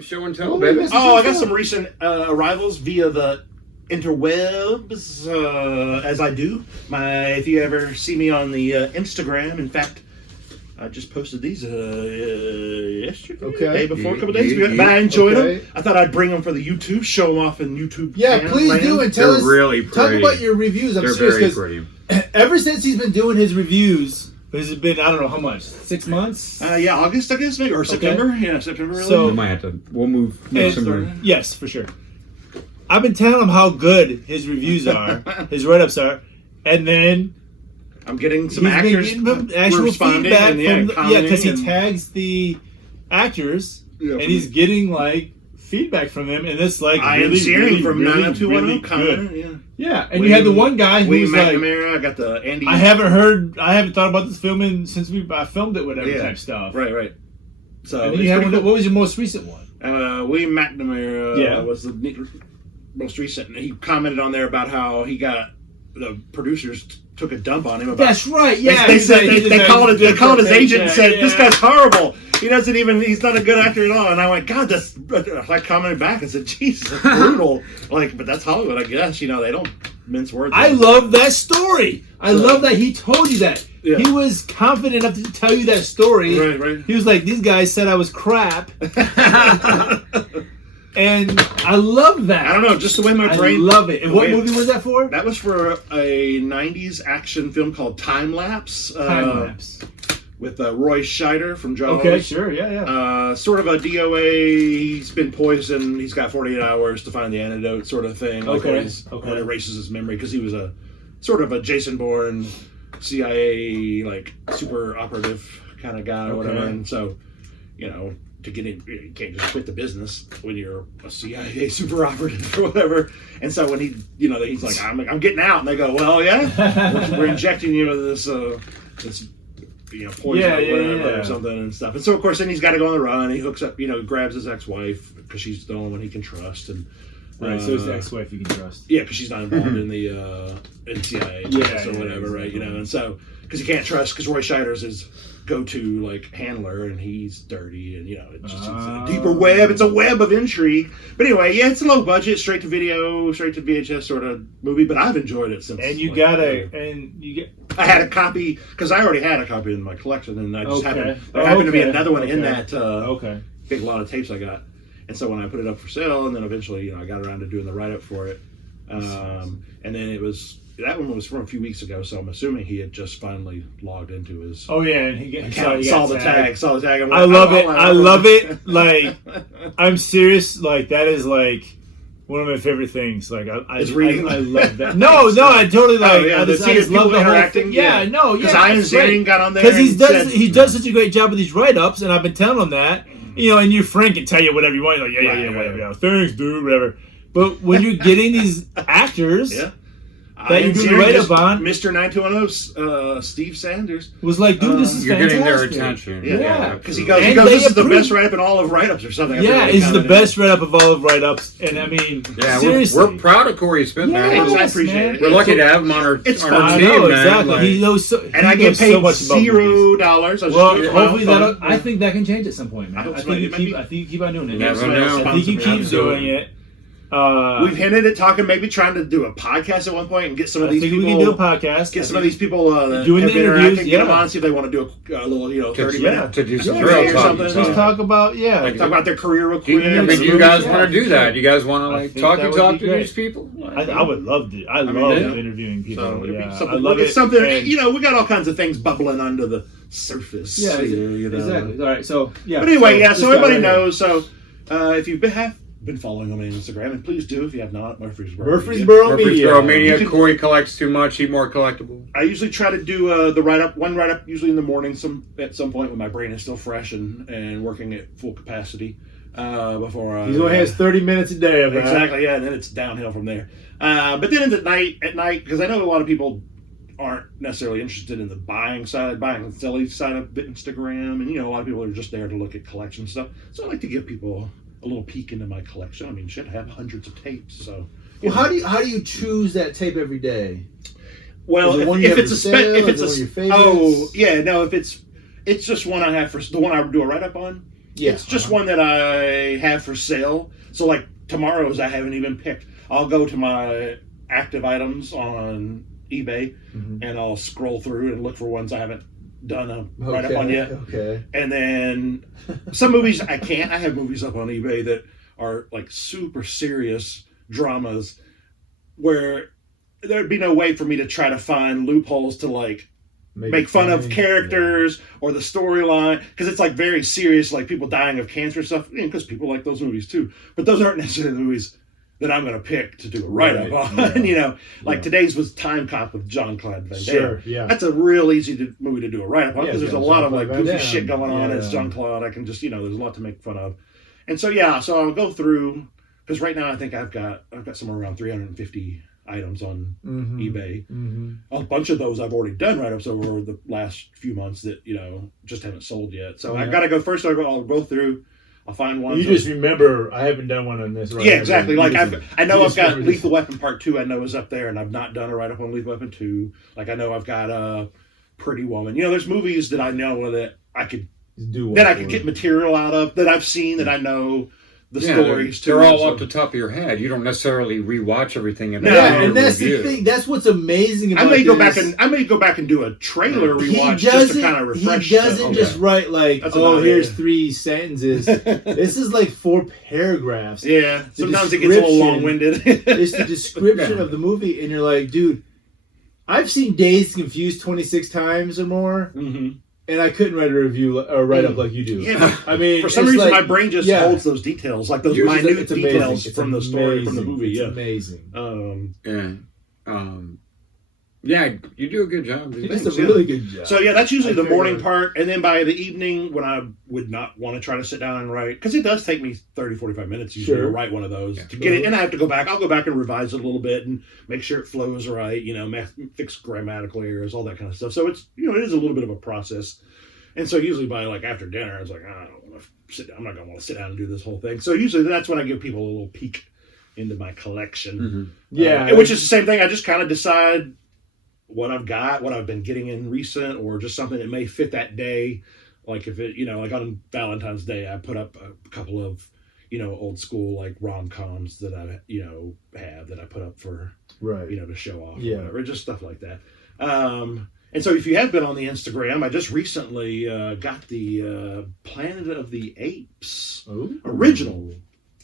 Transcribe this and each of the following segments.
Show and tell, baby. Oh, I got some recent arrivals via the interwebs, as I do. If you ever see me on the Instagram, in fact, I just posted these yesterday, day before, a couple days ago. But I enjoyed them. I thought I'd bring them for the YouTube, show them off in YouTube. Yeah, please do, and tell us. Really pretty. Talk about your reviews. I'm serious, because ever since he's been doing his reviews, has it been, I don't know how much, 6 months? Yeah, August, I guess, maybe, or September. Okay. Yeah, September. Really. So we might have to. We'll move some. Yes, for sure. I've been telling him how good his reviews are, his write-ups are, and then I'm getting some actors actual feedback because he tags the actors, and he's getting like feedback from them, and it's like I am seeing from 90210 comment. Yeah, and you had the one guy who was like, I got the Andy. I haven't thought about this filming since I filmed it, whatever type stuff. Right. So and then you had what was your most recent one? William McNamara was the most recent, and he commented on there about how he got the producers took a dump on him. About, that's right. Yeah, they called his agent and said, "This guy's horrible. He doesn't even. He's not a good actor at all." And I went, "God, that's." I commented back and said, "Jesus, that's brutal." But that's Hollywood, I guess. They don't mince words. I love that story. I love that he told you that. Yeah. He was confident enough to tell you that story. Right. He was like, "These guys said I was crap." And I love that. I don't know, just the way my brain... I love it. And what movie was that for? That was for a 90s action film called Time Lapse. With Roy Scheider from Jaws. Okay, sure, yeah. Sort of a DOA, he's been poisoned, he's got 48 hours to find the antidote sort of thing. Okay. It erases his memory, because he was a sort of a Jason Bourne, CIA, super operative kind of guy or whatever. And so, to get in, you can't just quit the business when you're a CIA super operative or whatever. And so when he's like, I'm getting out, and they go, well, yeah, we're injecting you with this poison or whatever or something and stuff. And so of course then he's got to go on the run. He hooks up, grabs his ex-wife because she's the only one he can trust. And right, so it's the ex-wife you can trust. Yeah, because she's not involved in the CIA or whatever, right? And so because you can't trust, because Roy Scheider's his go-to handler, and he's dirty, and it's just it's a deeper web. It's a web of intrigue. But anyway, it's a low budget, straight to video, straight to VHS sort of movie. But I've enjoyed it since. And I had a copy because I already had a copy in my collection, and I just happened to be another one in that big lot of tapes I got. And so when I put it up for sale, and then eventually I got around to doing the write-up for it, and then that one was from a few weeks ago, so I'm assuming he had just finally logged into his and he saw the tag. I'm like, I love it. I love it. I'm serious. That is one of my favorite things. I love that. No, I totally I just love the whole thing. Because Ian Ziering got on there because he does such a great job with these write-ups, and I've been telling him that. And your friend can tell you whatever you want. Whatever. Thanks, dude. Whatever. But when you're getting these actors. That you do write up on. Mr. 9210, Steve Sanders was like, dude, this is you're fantastic. Getting their attention. Yeah. Because he goes, this is the best write-up in all of write-ups or something. Yeah, it's the best write-up of all of write-ups. And I mean, seriously. We're proud of Corey Smith, man. I appreciate it. We're lucky to have him on our team, man. Exactly. He knows and I get paid $0. Well, hopefully I think that can change at some point, man. I think you keep on doing it. I think you keep doing it. We've hinted at maybe trying to do a podcast at one point and get some of these people. We can do a podcast. Get some of these people doing the interviews. Get them on, see if they want to do a little 30 minutes to do some real talk. Just talk about talk about their career real quick. I mean, you guys want to do that? You guys want to talk to these people? I would love to. I love interviewing people. I love it. Something we got all kinds of things bubbling under the surface. Yeah, exactly. All right, so But anyway, so everybody knows. So if you have been following them on Instagram, and please do if you have not. Murfreesboromedia. Corey collects too much. He's more collectible. I usually try to do one write up usually in the morning, at some point when my brain is still fresh and working at full capacity. Before he only has 30 minutes a day of that. Exactly, yeah, and then it's downhill from there. But then at night, because I know a lot of people aren't necessarily interested in the buying and selling side of Instagram, and a lot of people are just there to look at collection stuff. So I like to give people a little peek into my collection. I mean, I have hundreds of tapes. So, how do you choose that tape every day? Well, if it's it's just one I have for the one I do a write up on. It's just one that I have for sale. So like tomorrow's I haven't even picked. I'll go to my active items on eBay and I'll scroll through and look for ones I haven't done a write up on yet. Okay. And then some movies I can't. I have movies up on eBay that are like super serious dramas where there'd be no way for me to try to find loopholes to like make fun of characters or the storyline, because it's like very serious, like people dying of cancer and stuff, because people like those movies too. But those aren't necessarily the movies that I'm going to pick to do a write-up on. You know, like today's was Time Cop with Jean-Claude Van Damme. Sure, yeah. That's a real easy movie to do a write-up on, because there's a lot of like Jean-Claude goofy Van Damme. shit going on. It's Jean-Claude. I can just, you know, there's a lot to make fun of. And so, so I'll go through, because right now I think I've got somewhere around 350 items on eBay. A bunch of those I've already done write-ups over the last few months that, you know, just haven't sold yet. So I've got to go first. I'll go through. I'll find one. You just remember, I haven't done one on this. Right? Yeah, exactly. Like I know I've got Lethal Weapon Part 2. I know is up there, and I've not done a write-up on Lethal Weapon 2. Like I know I've got Pretty Woman. You know, there's movies that I know that I could do, that I could get material out of, that I've seen, that I know the stories too. They're all off the top of your head. You don't necessarily rewatch everything. And that's the thing. That's what's amazing about I may go back and do a trailer rewatch just to kind of refresh. He doesn't just write like, here's 3 sentences. This is like 4 paragraphs. Yeah, sometimes it gets a little long-winded. It's the description of the movie, and you're like, dude, I've seen Dazed and Confused 26 times or more. And I couldn't write a review or write up like you do. Yeah, I mean, for some reason, my brain just holds those details, like those minute details from the story, from the movie. It's amazing. Yeah, you do a good job. He does a really good job. So that's usually the morning part, and then by the evening, when I would not want to try to sit down and write, because it does take me 30, 45 minutes usually to write one of those to get it, and I have to go back. I'll go back and revise it a little bit and make sure it flows right. You know, fix grammatical errors, all that kind of stuff. So it's it is a little bit of a process, and so usually by like after dinner, it's like I don't want to sit down. I'm not going to want to sit down and do this whole thing. So usually that's when I give people a little peek into my collection. Which is the same thing. I just kind of decide what I've got, what I've been getting in recent, or just something that may fit that day. Like if it, like on Valentine's Day, I put up a couple of, old school like rom-coms that I, have that I put up for, to show off or whatever, just stuff like that. And so if you have been on the Instagram, I just recently got the Planet of the Apes original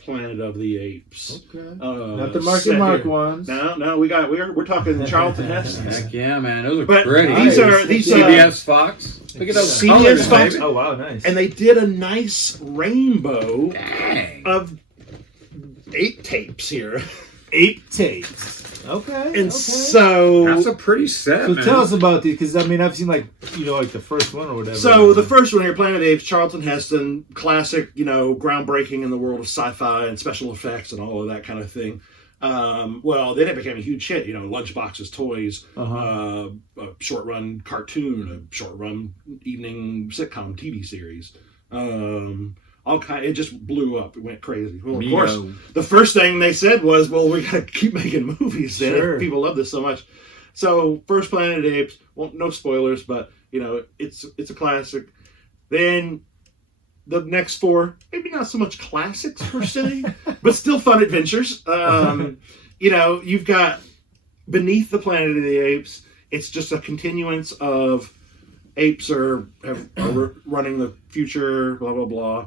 Planet of the Apes. Okay. Not the Mark ones. No, we're talking Charlton Heston. Heck yeah, man, those are pretty. These are CBS Fox. Look at those CBS colors, Fox. baby. Oh wow, nice. And they did a nice rainbow of ape tapes here. Ape tapes. Okay. And so that's a pretty set. So man. Tell us about these, because I've seen like the first one or whatever. So the first one here, Planet of the Apes, Charlton Heston, classic, groundbreaking in the world of sci-fi and special effects and all of that kind of thing. Well, then it became a huge hit. Lunchboxes, toys, a short-run cartoon, a short-run evening sitcom TV series. It just blew up. It went crazy. Well, of course, the first thing they said was, well, we got to keep making movies then if people love this so much. So first Planet of the Apes, well, no spoilers, but, it's a classic. Then the next 4, maybe not so much classics per se, but still fun adventures. You've got Beneath the Planet of the Apes. It's just a continuance of apes are running the future, blah, blah, blah.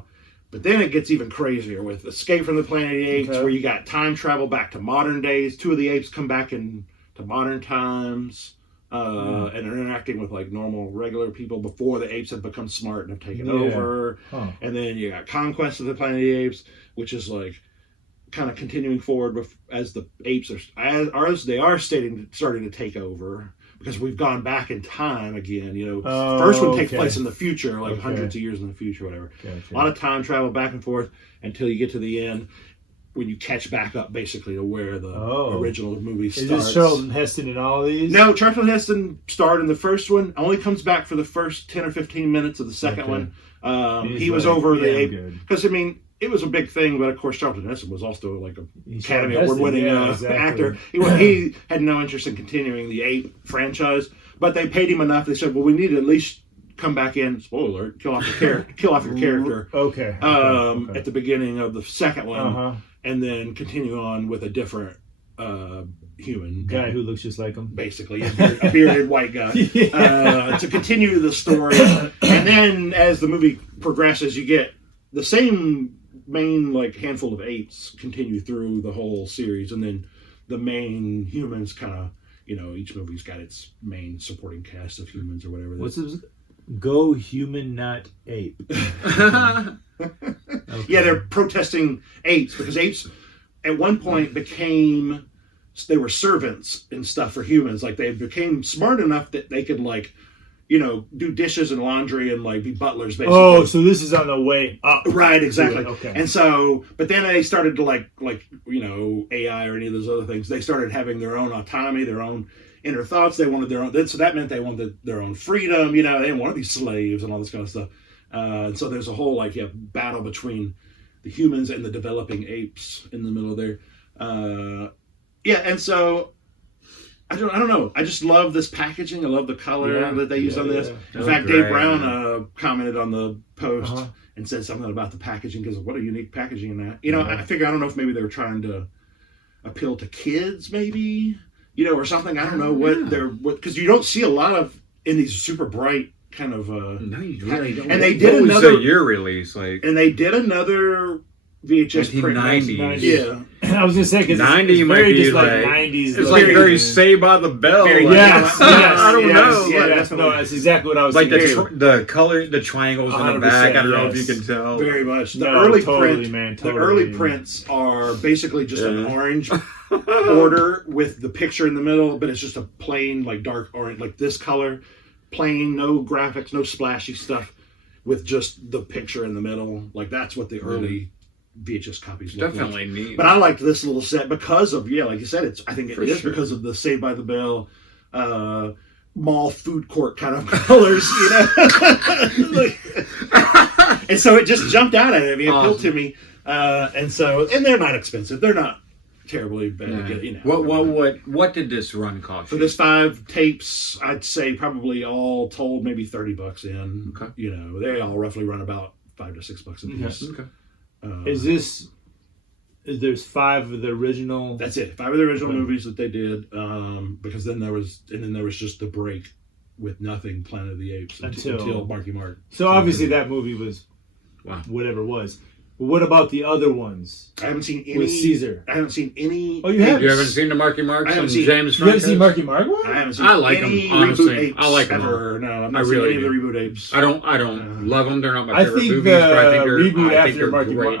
But then it gets even crazier with Escape from the Planet of the Apes, where you got time travel back to modern days. 2 of the apes come back into modern times and are interacting with like normal, regular people before the apes have become smart and have taken over. And then you got Conquest of the Planet of the Apes, which is like kind of continuing forward as the apes are starting to take over. Because we've gone back in time again, First one takes place in the future, like hundreds of years in the future, whatever. A lot of time travel back and forth until you get to the end, when you catch back up basically to where the original movie starts. Is this Charlton Heston in all of these? No, Charlton Heston starred in the first one. Only comes back for the first 10 or 15 minutes of the second one. He was over the ape. Because, it was a big thing, but of course Charlton Heston was also like an Academy Award-winning actor. He had no interest in continuing the Ape franchise, but they paid him enough. They said, well, we need to at least come back in. Spoiler alert! Kill off your character. Okay. At the beginning of the second one, and then continue on with a different human guy who looks just like him, basically a bearded white guy, to continue the story. And then as the movie progresses, you get the same main like handful of apes continue through the whole series, and then the main humans kind of, each movie's got its main supporting cast of humans or whatever. What's this? Go human, not ape. Okay. Yeah, they're protesting apes because apes at one point they were servants and stuff for humans. Like they became smart enough that they could do dishes and laundry and be butlers basically. Oh, so this is on the way up. Right, exactly. Okay. And so, but then they started to AI or any of those other things. They started having their own autonomy, their own inner thoughts. They wanted their own. So that meant they wanted their own freedom. They didn't want to be slaves and all this kind of stuff. And so there's a whole battle between the humans and the developing apes in the middle there. And so I don't know. I just love this packaging. I love the color that they used on this. In fact, Dave Brown commented on the post and said something about the packaging because what a unique packaging in that. I don't know if maybe they were trying to appeal to kids, maybe, or something. I don't know because you don't see a lot of in these super bright kind of. No, you really don't. And they did what another was the year release and they did another VHS print. 1990s. Yeah. I was gonna say because 90 it's might very be just like like 90s. it's like very Saved by the Bell. Yes, I don't know. That's exactly what I was like thinking. the color, the triangles in the back. I don't know if you can tell. Very much. The The early prints are basically just an orange border with the picture in the middle, but it's just a plain dark orange, like this color, plain, no graphics, no splashy stuff, with just the picture in the middle. Like that's what the early VHS copies look definitely like. neat. But I liked this little set because of like you said, I think it is sure. because of the Saved by the Bell mall food court kind of colors, and so it just jumped out at me, appealed to me, and they're not expensive, they're not terribly bad. What did this run cost for this 5 tapes? I'd say probably all told maybe $30 in. Okay. They all roughly run about $5 to $6 a piece. Okay. There's 5 of the original. That's it. 5 of the original movies that they did. Because then there was just the break with nothing, Planet of the Apes until Marky Mark. So obviously that movie was whatever it was. But what about the other ones? I haven't seen any with Caesar. I haven't seen any. Oh, you haven't? You haven't seen the Marky Marks and James Franco? You haven't seen Marky Mark one? I haven't seen. I like any them, honestly. Reboot Apes I like them ever. No, I'm not seeing any of the reboot apes. I don't love them. They're not my favorite I think movies, but I think they're reboot I think after they're Marky Mark. great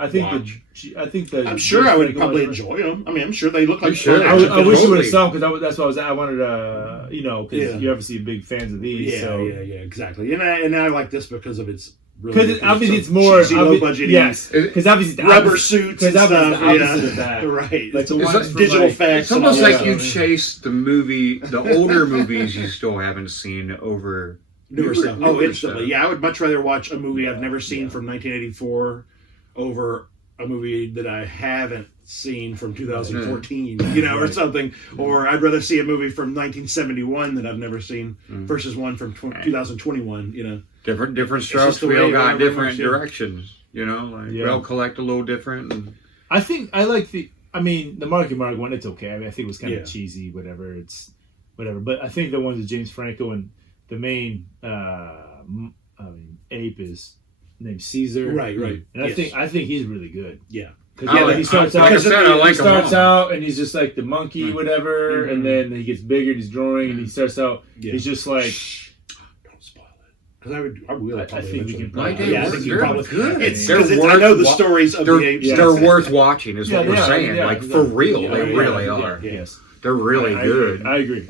I think the. I'm sure I would probably enjoy them. I mean, I'm sure they look like. Sure. I wish you would have saw them because that's what I wanted to, because you're obviously big fans of these. Yeah, exactly. And I like this because of its. Because obviously it's more low budget. Yes, because obviously rubber suits and stuff. Opposite of that. Right. Like digital effects. It's almost like you chase the older movies you still haven't seen over newer stuff. Instantly. Yeah, I would much rather watch a movie I've never seen from 1984 over a movie that I haven't seen from 2014, or something. Or I'd rather see a movie from 1971 that I've never seen versus one from 2021. Different strokes. We all got different directions. We all collect a little different. And I think I like the Marky Mark one. It's okay. I think it was kind of cheesy. Whatever. It's whatever. But I think the ones with James Franco and the main ape is named Caesar. Right. And I think he's really good. Yeah. Because he starts out. Like I said, I like he starts out and he's just like the monkey, whatever, and then he gets bigger and he's growing, and he starts out. He's just like. Don't spoil it. Because I will. I think we can. I think you probably good. It's because I know the stories of the apes. They're worth watching, is what we're saying. For real, they really are. Yes, they're really good. I agree.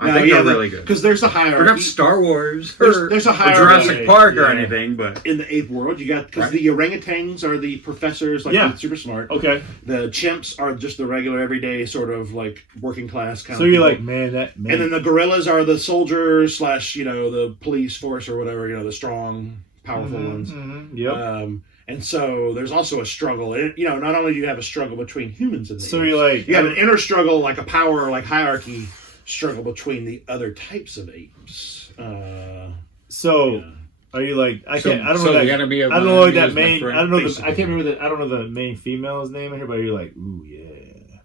I think they're really good. Because there's a hierarchy. They're not Star Wars there's a hierarchy. Jurassic Park or anything, but in the ape world, you got because the orangutans are the professors, they're super smart. Okay. The chimps are just the regular, everyday sort of like working class kind of. So you're people. like, man. And then the gorillas are the soldiers / the police force or whatever. The strong, powerful ones. Mm-hmm. Yep. And so there's also a struggle. And, not only do you have a struggle between humans and the apes, you're like, you have an inner struggle, like a power, like hierarchy struggle between the other types of apes. So, are you like? I don't know so that. you gotta be a I don't know like that is my main. friend. I don't know. I can't remember I don't know the main female's name in here, but you're like, ooh yeah.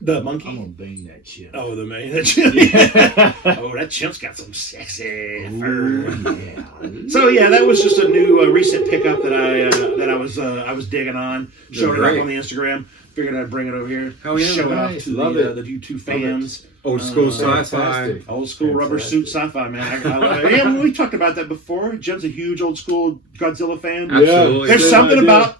The monkey. I'm gonna bang that chimp. Oh, the man. That chimp. Yeah. Oh, that chimp's got some sexy fur. Yeah. So yeah, that was just a new recent pickup that I was digging on. Showed it up on the Instagram. Figured I'd bring it over here. Oh yeah, show it off nice. to Love the YouTube fans. Old school sci-fi. Fantastic. Old school rubber suit sci-fi, man. I love it. Yeah, we talked about that before. Jen's a huge old school Godzilla fan. Absolutely. There's something about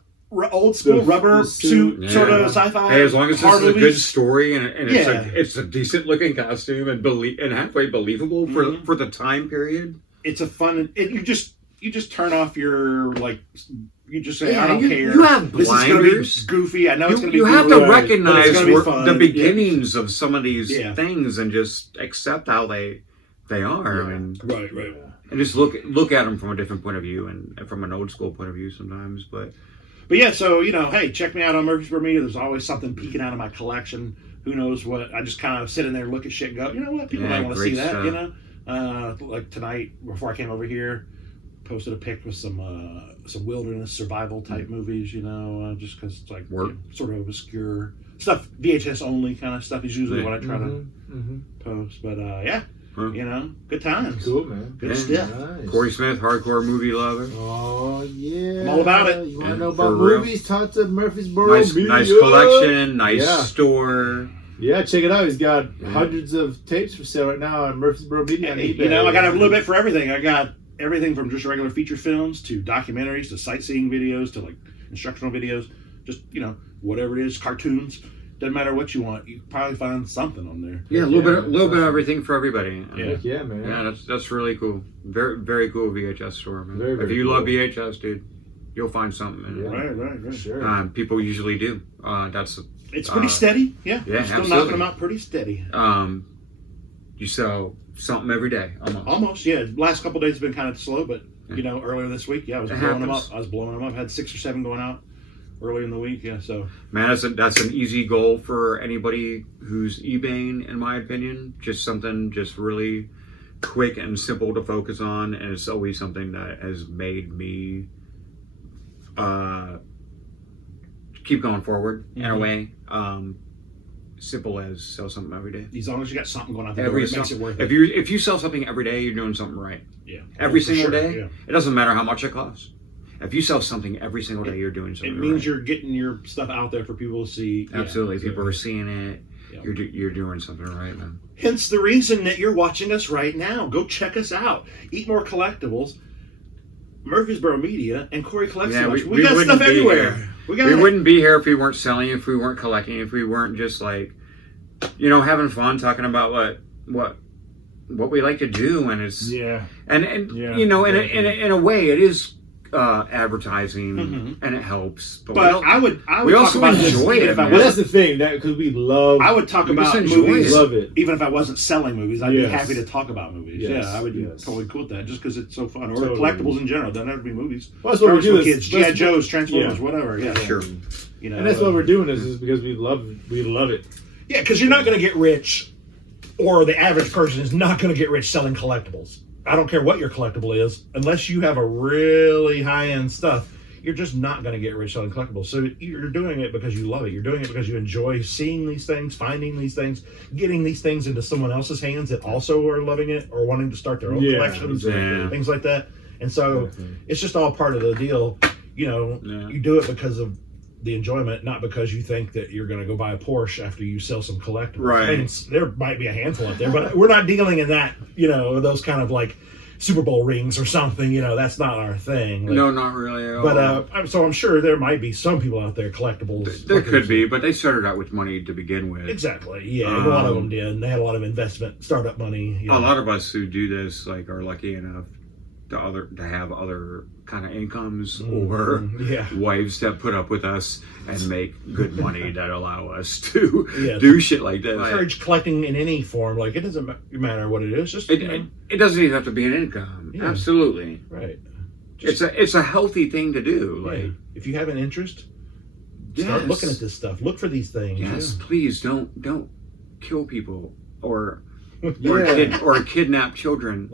old school rubber suit, suit sort of sci-fi. Hey, as long as it's a good story and it's a decent looking costume and halfway believable for the time period. It's a fun. You just turn off your You just say, I don't care. You have this blinders. Is going to be goofy. I know it's going to be You have to recognize the beginnings of some of these things and just accept how they are. Yeah. Right. And just look at them from a different point of view and from an old school point of view sometimes. But yeah, so, hey, check me out on Murfreesboromedia. There's always something peeking out of my collection. Who knows what? I just kind of sit in there, look at shit and go, you know what? People might want to see that, stuff. Like tonight, before I came over here, posted a pic with some wilderness survival type movies, just because it's like sort of obscure stuff, VHS only kind of stuff is usually what I try to post. But good times. Cool, man. Good stuff. Nice. Corey Smith, hardcore movie lover. Oh yeah, I'm all about it. You want to know about movies? Talk to Murfreesboro. Nice collection, nice store. Yeah, check it out. He's got hundreds of tapes for sale right now on Murfreesboromedia. I got a little bit for everything. I got everything from just regular feature films to documentaries to sightseeing videos to like instructional videos. Just whatever it is, cartoons. Doesn't matter what you want. You can probably find something on there. Yeah, a little bit of everything for everybody. Yeah, man. Yeah, that's really cool. Very very cool VHS store, man. Very, very if you cool. love VHS, dude, you'll find something in it. Right. Sure. People usually do. It's pretty steady. Yeah, yeah, still absolutely. knocking them out pretty steady. You sell something every day, Almost, yeah. Last couple of days have been kind of slow, but earlier this week, I was blowing them up. Had 6 or 7 going out early in the week. Yeah, so man, that's an easy goal for anybody who's eBaying, in my opinion. Just something really quick and simple to focus on, and it's always something that has made me keep going forward in a way. Simple as sell something every day. As long as you got something going on the door, it makes it worth it. If you sell something every day, you're doing something right. Yeah. Every single day. It doesn't matter how much it costs. If you sell something every single day, you're doing something right. It means you're getting your stuff out there for people to see. Absolutely. People are seeing it. Yep. You're doing something right, man. Hence the reason that you're watching us right now. Go check us out. Eat More Collectibles, Murfreesboromedia, and Corey Collects So Much. We got stuff everywhere. We wouldn't be here if we weren't selling, if we weren't collecting, if we weren't just like, having fun talking about what we like to do, and it's and in a way it is advertising and it helps. But I would also talk about enjoy it. Well, that's the thing, because we love. I would talk about movies. Love it. Even if I wasn't selling movies, I'd be happy to talk about movies. Yes. Yeah, I would be totally cool with that, just because it's so fun. Or collectibles in general. Doesn't have to be movies. Well, that's what we're doing. Kids, G.I. Joes, Transformers, whatever. Yeah, sure. And that's what we're doing is because we love it. Yeah, because you're not going to get rich, or the average person is not going to get rich selling collectibles. I don't care what your collectible is, unless you have a really high-end stuff, you're just not going to get rich selling collectibles. So you're doing it because you love it. You're doing it because you enjoy seeing these things, finding these things, getting these things into someone else's hands that also are loving it or wanting to start their own collections, things like that. And so it's just all part of the deal. You do it because of the enjoyment, not because you think that you're going to go buy a Porsche after you sell some collectibles. Right. I mean, there might be a handful out there, but we're not dealing in that, those kind of like Super Bowl rings or something. That's not our thing. No, not really at all. But so I'm sure there might be some people out there, collectibles. There could be, but they started out with money to begin with. Exactly. Yeah, a lot of them did. And they had a lot of investment, startup money. A lot of us who do this are lucky enough to have other kind of incomes or wives that put up with us and make good money that allow us to do shit like this. I encourage collecting in any form. Like, it doesn't matter what it is. Just it doesn't even have to be an income. Yeah. Absolutely. Right. It's a healthy thing to do. Like, if you have an interest, start looking at this stuff. Look for these things. Yes, please don't kill people or or kidnap children,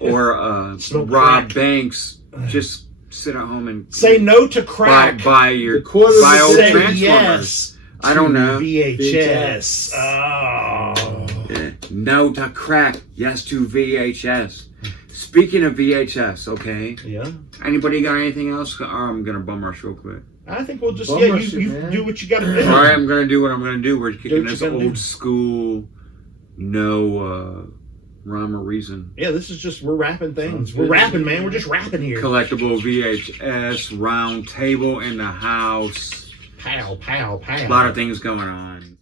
or rob banks. Just sit at home and say no to crack. Buy old Transformers. Yes I don't know. VHS. Oh. Yeah. No to crack. Yes to VHS. Speaking of VHS, okay. Yeah. Anybody got anything else? Or I'm gonna bum rush real quick. I think we'll just you do what you got to do. All right, I'm gonna do what I'm gonna do. We're kicking this old school, no rhyme or reason. Yeah, this is just we're rapping things. We're rapping, man. We're just rapping here. Collectible VHS round table in the house. Pow, pow, pow. A lot of things going on.